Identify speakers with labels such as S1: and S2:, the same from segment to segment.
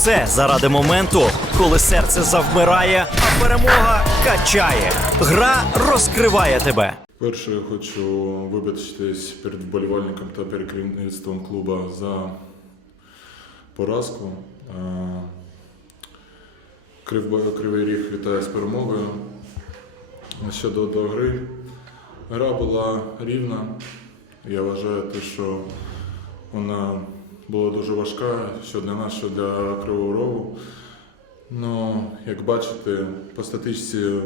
S1: все заради моменту, коли серце завмирає, а перемога качає. Гра розкриває тебе.
S2: Перше, я хочу вибачитись перед вболівальником та перед керівництвом клуба за поразку. Кривий Ріг вітає з перемогою. Щодо до гри, гра була рівна. Я вважаю, те, що вона була дуже важка, що для нас, що для Кривого Рогу. Ну, як бачите, по статичці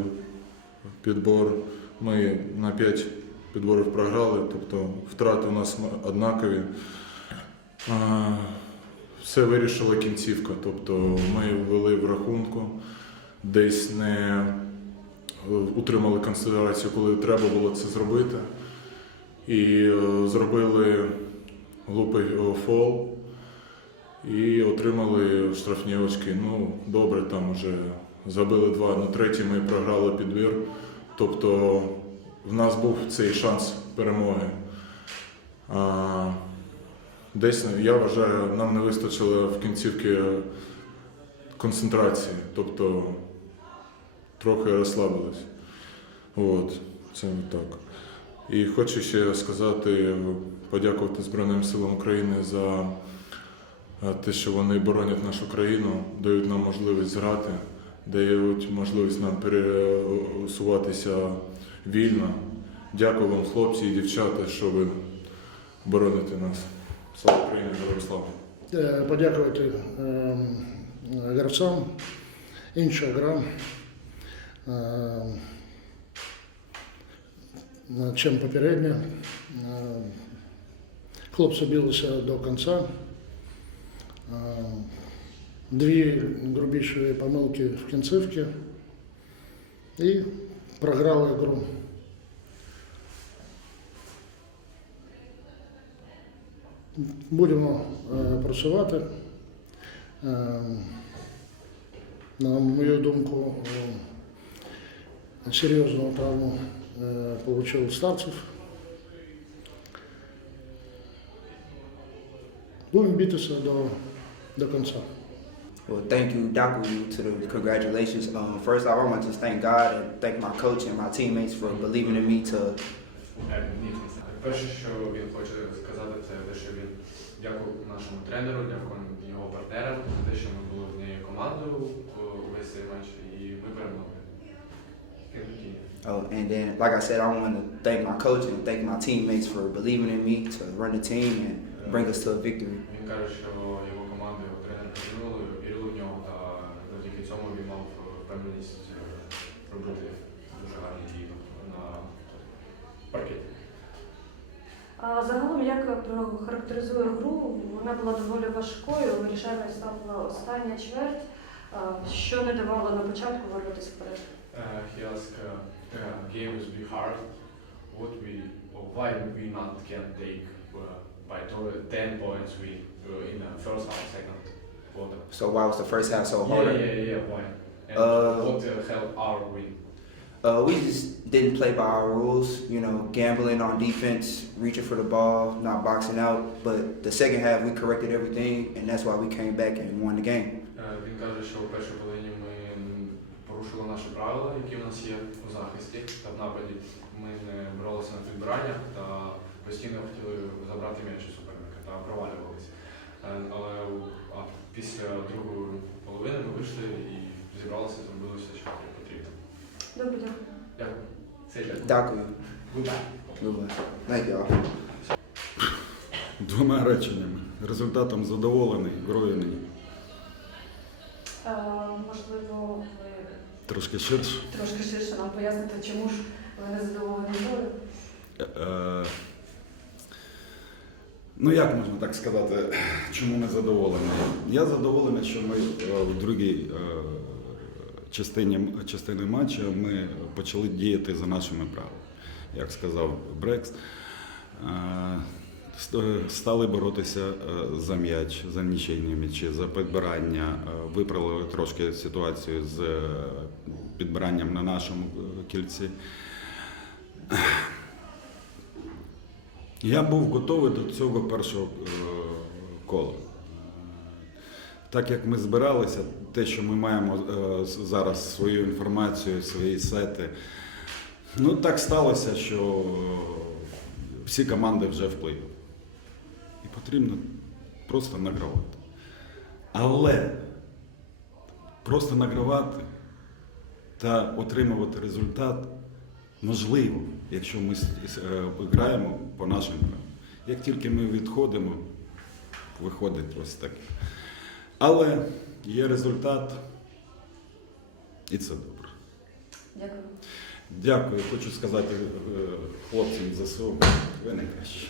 S2: підбор ми на 5 підборів програли, тобто втрати у нас однакові. Все вирішила кінцівка. Тобто ми ввели в рахунку, десь не е, утримали концентрацію, коли треба було це зробити. І е, зробили глупий фол і отримали штрафні очки. Ну, добре, там вже забили два. На третій ми програли підбір. Тобто в нас був цей шанс перемоги. А, десь я вважаю, нам не вистачило в кінцівці концентрації, тобто трохи розслабились. От, це так. І хочу ще сказати, подякувати Збройним силам України за е, те, що вони боронять нашу країну, дають нам можливість грати, дають можливість нам пересуватися вільно. Дякую вам, хлопці і дівчата, що ви бороните нас. Слава Україні, слава!
S3: Е, подякувати е, гравцям. Інша гра. Чим попередня. Е, Хлопці билися до кінця. Е, Дві грубіші помилки в кінцівці і програли гру. Будемо е, працювати. На мою думку, серйозну травму е, отримав старців. Будемо битися до, до кінця.
S4: Well, thank you, Daku, to the congratulations. Um, first off, I want to thank God and thank my coach and my teammates for believing in me to
S5: Перше, що він хоче сказати, це те, що він дякував нашому тренеру, дякував його партнерам за те, що ми були однією командою весь цей матч, і ми перемогли.
S4: Oh, and then, like I said, I want to thank my coach and thank my teammates for believing in me to run the team and bring us to a victory.
S5: Він каже, що його команда, його тренер вірили в нього, та завдяки цьому він мав впевненість е, робити дуже гарні дії на паркеті.
S6: Загалом, як характеризує гру, вона була доволі важкою, вирішальною стала остання чверть, що не давало на початку вернутися вперед.
S5: He asked, uh, the game will be hard. What we, or why we not can take uh, by total 10 points we uh, in the first half, second quarter.
S4: So why was the first half so hard?
S5: yeah, yeah, yeah, why? And
S4: Uh,
S5: what uh, helped our win?
S4: Uh, we just didn't play by our rules, you know, gambling on defense, reaching for the ball, not boxing out. But the second half, we corrected everything, and that's why we came back and won the game.
S5: Е, Порушили наші правила, які в нас є у захисті та в нападі. Ми не боролися на підбираннях та постійно хотіли забрати м'яч у суперника та провалювалися. Е, Але а після другої половини ми вийшли і зібралися, зробили все, що потрібно.
S6: Добре, дякую.
S5: Дякую. Це я. Goodbye.
S7: Двома реченнями. Результатом задоволений, грою ні.
S6: А, можливо, ви
S7: Трошки ширше.
S6: трошки ширше нам поясните, чому ж ви не задоволені грою?
S7: Е, Ну, як можна так сказати, чому не задоволений? Я задоволений, що ми е, в другій е, частині, частини матчу ми почали діяти за нашими правилами. Як сказав Брекс, е, стали боротися е, за м'яч, за нічийні м'ячі, за підбирання, е, виправили трошки ситуацію з е, підбиранням на нашому е, кільці. Я був готовий до цього першого е, кола. так як ми збиралися, те, що ми маємо е, зараз свою інформацію, свої сети, ну так сталося, що е, всі команди вже впливали. Потрібно просто награвати. Але просто награвати та отримувати результат можливо, якщо ми е, граємо по нашим правилам. Як тільки ми відходимо, виходить ось таке. Але є результат, і це добре.
S6: Дякую.
S7: Дякую. Хочу сказати е, хлопцям ЗСУ, ви найкращі.